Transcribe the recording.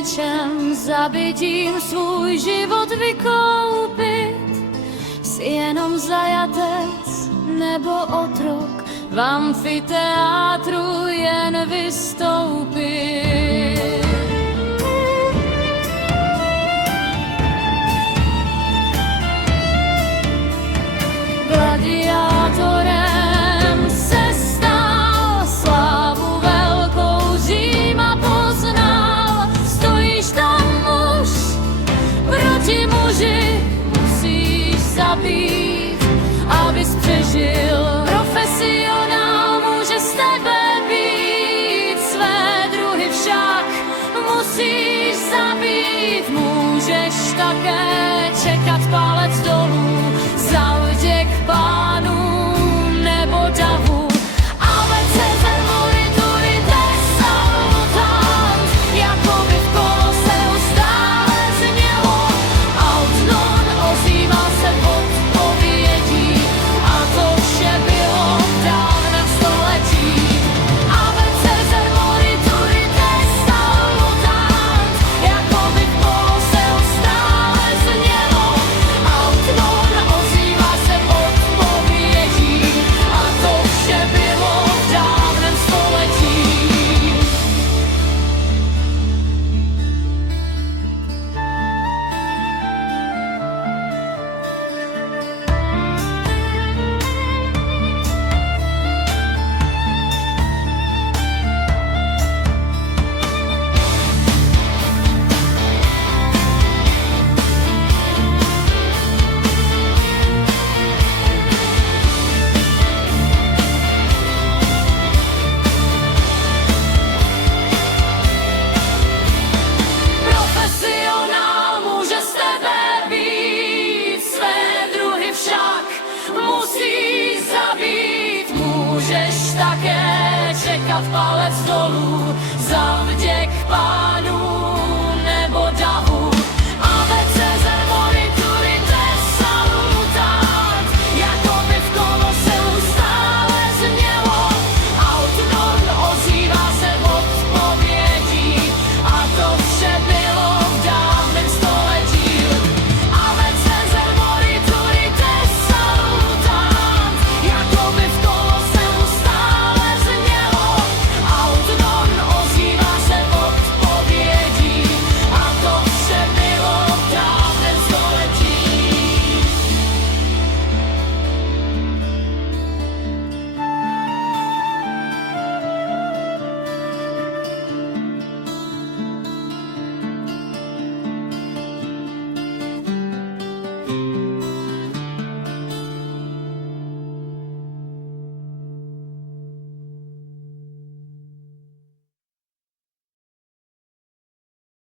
mečem, zabitím svůj život vykoupit. Jsi jenom zajatec nebo otrok, v amfiteátru jen vystoupit. Gladiátorem se stal, slávu velkou Říma poznal. Stojíš tam muž proti muži, musíš zabít, abys přežil. Profesionál může z tebe být, své druhy však musíš zabít. Můžeš také čekat palec dolů za vděk pánům nebo davu. ABC Morituite salutant, jako by v kole stále znělo. Altnon ozýval se odpovědí a to vše bylo v dávném století. ABC Morituite salutant, jako by v kole stále znělo. Altnon ozývá se odpovědí a to vše bylo v dávném století. Profesionál může z tebe být, své druhy však musí zabít. Můžeš také čekat palec dolů